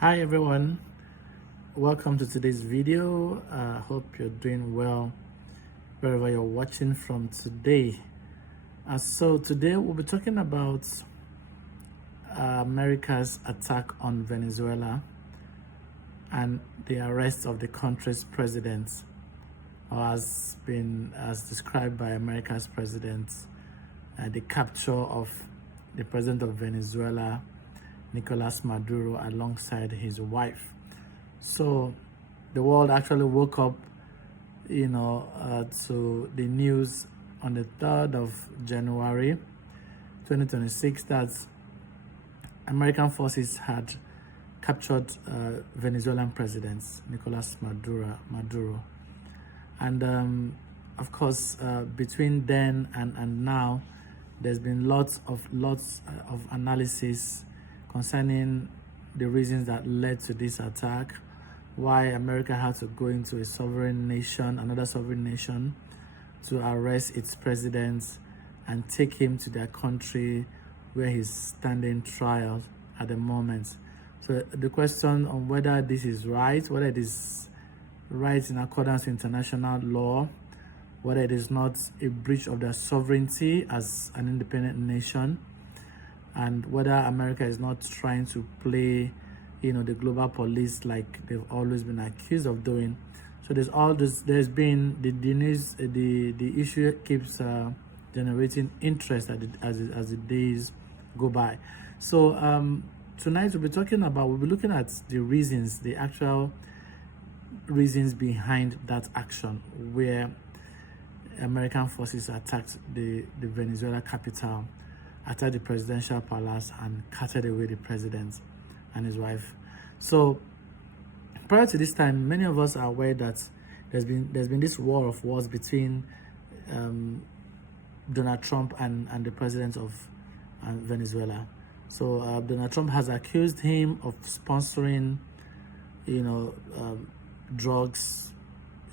Hi everyone, welcome to today's video. Hope you're doing well wherever you're watching from today. So today we'll be talking about America's attack on Venezuela and the arrest of the country's president, or as described by America's president, the capture of the president of Venezuela, Nicolas Maduro, alongside his wife. So the world actually woke up, to the news on the 3rd of January 2026 that American forces had captured Venezuelan President Nicolas Maduro. And of course, between then and now, there's been lots of analysis concerning the reasons that led to this attack, why America had to go into another sovereign nation, to arrest its president and take him to their country where he's standing trial at the moment. So the question on whether this is right, whether it is right in accordance with international law, whether it is not a breach of their sovereignty as an independent nation, and whether America is not trying to play, the global police like they've always been accused of doing. So there's all this. There's been the news. The issue keeps generating interest as the days go by. So tonight we'll be looking at the actual reasons behind that action, where American forces attacked the Venezuela capital, attacked the presidential palace, and carted away the president and his wife. So prior to this time, many of us are aware that there's been this war of words between Donald Trump and the president of Venezuela. So Donald Trump has accused him of sponsoring,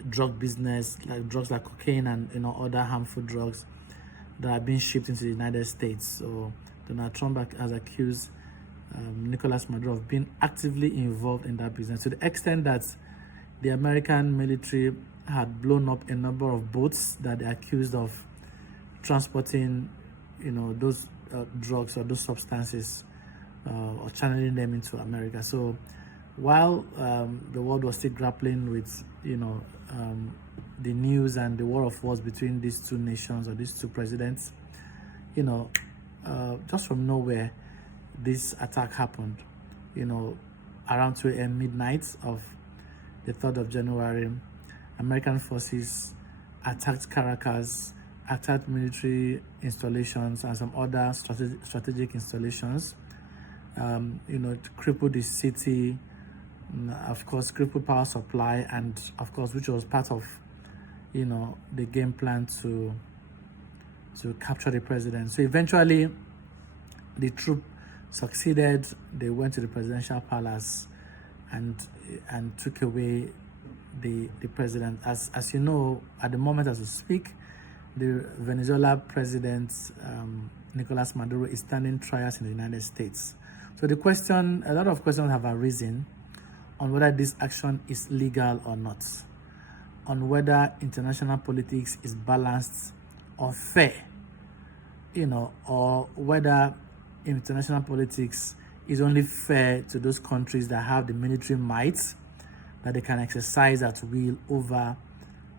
drug business, like drugs like cocaine and other harmful drugs that are being shipped into the United States. So Donald Trump has accused Nicolas Maduro of being actively involved in that business, to the extent that the American military had blown up a number of boats that they're accused of transporting, those drugs or those substances, or channeling them into America. So while the world was still grappling with, the news and the war of words between these two nations or these two presidents, just from nowhere, this attack happened, around 2 a.m. midnight of the 3rd of January. American forces attacked Caracas, attacked military installations and some other strategic installations, to cripple the city, of course, cripple power supply, and of course, which was part of, the game plan to capture the president. So eventually, the troop succeeded. They went to the presidential palace and took away the president. As you know, at the moment as we speak, the Venezuela president Nicolas Maduro is standing trials in the United States. So a lot of questions have arisen on whether this action is legal or not, on whether international politics is balanced or fair, or whether international politics is only fair to those countries that have the military might that they can exercise at will over,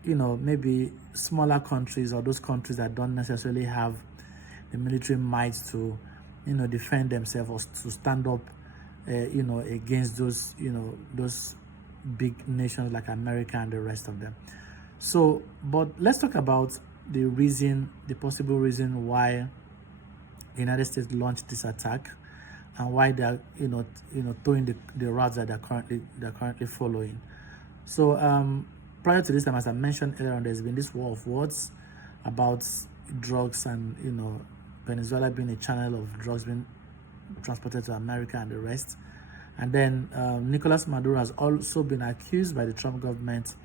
maybe smaller countries, or those countries that don't necessarily have the military might to, defend themselves or to stand up, against those, those big nations like America and the rest of them. So, but let's talk about the possible reason why the United States launched this attack, and why they're towing the routes that they're currently following. So prior to this time, as I mentioned earlier on, there's been this war of words about drugs and Venezuela being a channel of drugs being transported to America and the rest. And then Nicolas Maduro has also been accused by the Trump government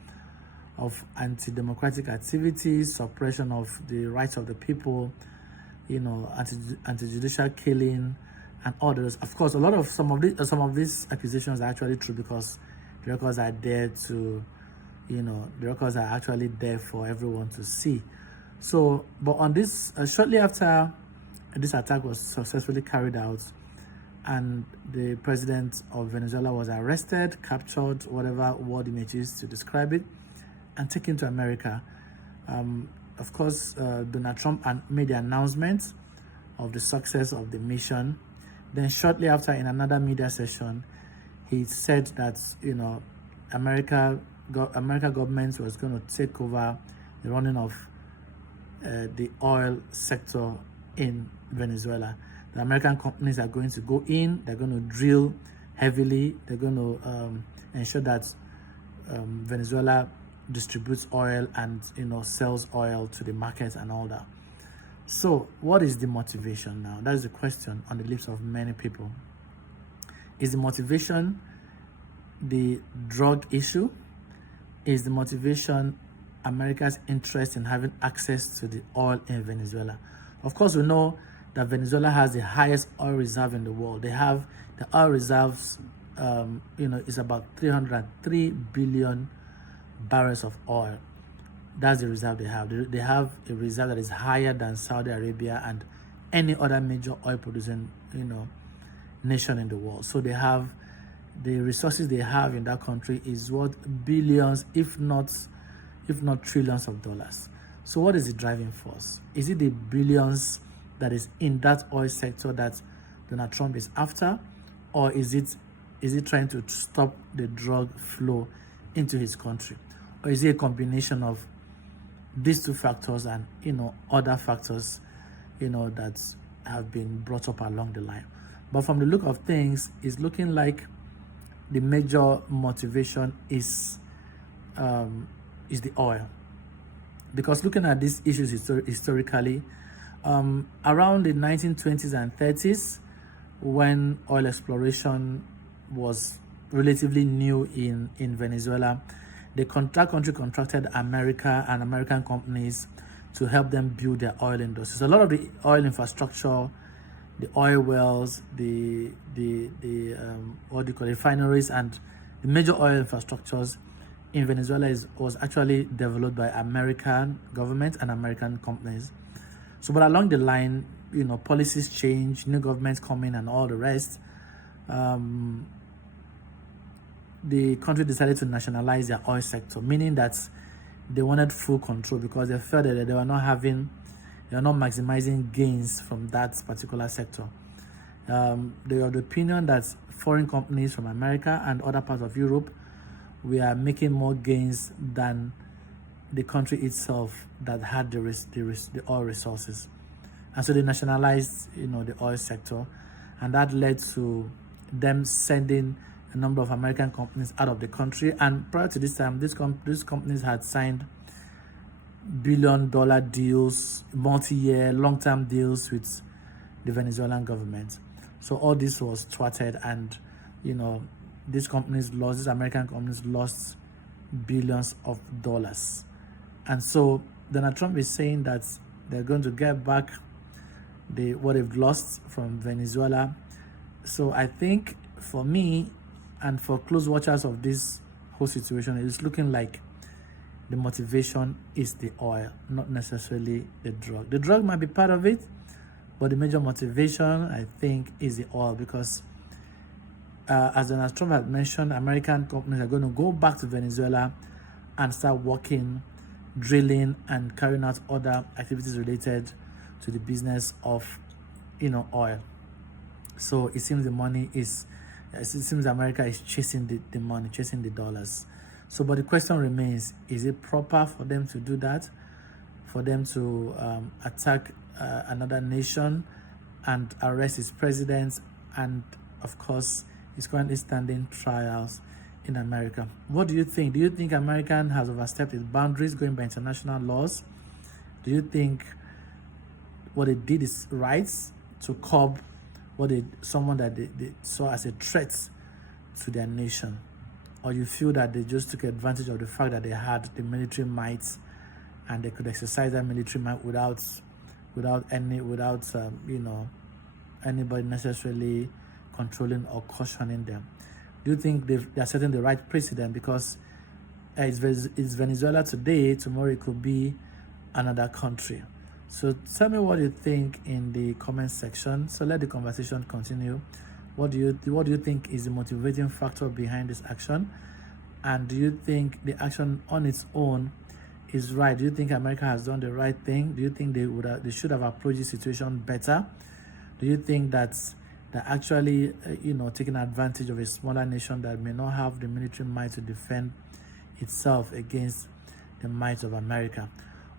of anti-democratic activities, suppression of the rights of the people, anti-judicial killing, and others. Of course, some of these accusations are actually true, because the records are there to, the records are actually there for everyone to see. So, but on this, shortly after this attack was successfully carried out, and the president of Venezuela was arrested, captured, whatever word you may choose to describe it, and taken to America. Of course, Donald Trump made the announcement of the success of the mission. Then shortly after, in another media session, he said that, America government was going to take over the running of the oil sector in Venezuela. The American companies are going to go in, they're going to drill heavily, they're going to ensure that Venezuela distributes oil and sells oil to the market and all that. So what is the motivation now? That is the question on the lips of many people. Is the motivation the drug issue? Is the motivation America's interest in having access to the oil in Venezuela? Of course, we know that Venezuela has the highest oil reserve in the world. They have the oil reserves, is about 303 billion barrels of oil. That's the reserve they have. They have a reserve that is higher than Saudi Arabia and any other major oil producing, nation in the world. So they have the resources they have in that country is worth billions, if not trillions of dollars. So what is the driving force? Is it the billions that is in that oil sector that Donald Trump is after, or is it trying to stop the drug flow into his country, or is it a combination of these two factors and other factors that have been brought up along the line? But from the look of things, it's looking like the major motivation is the oil, because looking at these issues historically, around the 1920s and 30s, when oil exploration was relatively new in Venezuela, that country contracted America and American companies to help them build their oil industries. A lot of the oil infrastructure, the oil wells, the refineries, and the major oil infrastructures in Venezuela was actually developed by American government and American companies. So, but along the line, policies change, new governments come in, and all the rest. The country decided to nationalize their oil sector, meaning that they wanted full control, because they felt that they were not maximizing gains from that particular sector. They were of the opinion that foreign companies from America and other parts of Europe were making more gains than the country itself that had the oil resources. And so they nationalized, the oil sector, and that led to them sending a number of American companies out of the country. And prior to this time, these companies had signed billion-dollar deals, multi-year, long-term deals with the Venezuelan government. So all this was thwarted, and these American companies lost billions of dollars. And so Donald Trump is saying that they're going to get back what they've lost from Venezuela. So I think, for me and for close watchers of this whole situation, it's looking like the motivation is the oil, not necessarily the drug. The drug might be part of it, but the major motivation, I think, is the oil, because as Donald Trump had mentioned, American companies are going to go back to Venezuela and start working, drilling, and carrying out other activities related to the business of oil. So it seems America is chasing the money, chasing the dollars. So, but the question remains, is it proper for them to do that? For them to attack another nation and arrest its president, and of course, is currently standing trials in America. What do you think? Do you think America has overstepped its boundaries going by international laws? Do you think what they did is right to curb someone that they saw as a threat to their nation? Or you feel that they just took advantage of the fact that they had the military might and they could exercise that military might without anybody necessarily controlling or cautioning them? Do you think they are setting the right precedent? Because it's Venezuela today, tomorrow it could be another country. So tell me what you think in the comment section. So let the conversation continue. What do you think is the motivating factor behind this action? And do you think the action on its own is right? Do you think America has done the right thing? Do you think they should have approached the situation better? Do you think that they're actually taking advantage of a smaller nation that may not have the military might to defend itself against the might of America?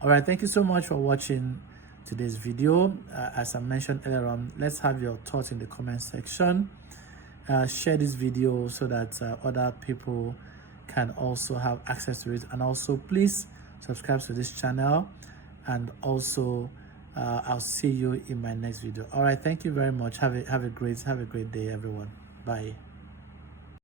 All right, thank you so much for watching today's video. As I mentioned earlier on, let's have your thoughts in the comment section. Share this video so that other people can also have access to it, and also please subscribe to this channel, and also I'll see you in my next video. All right, thank you very much. Have a great day, everyone. Bye.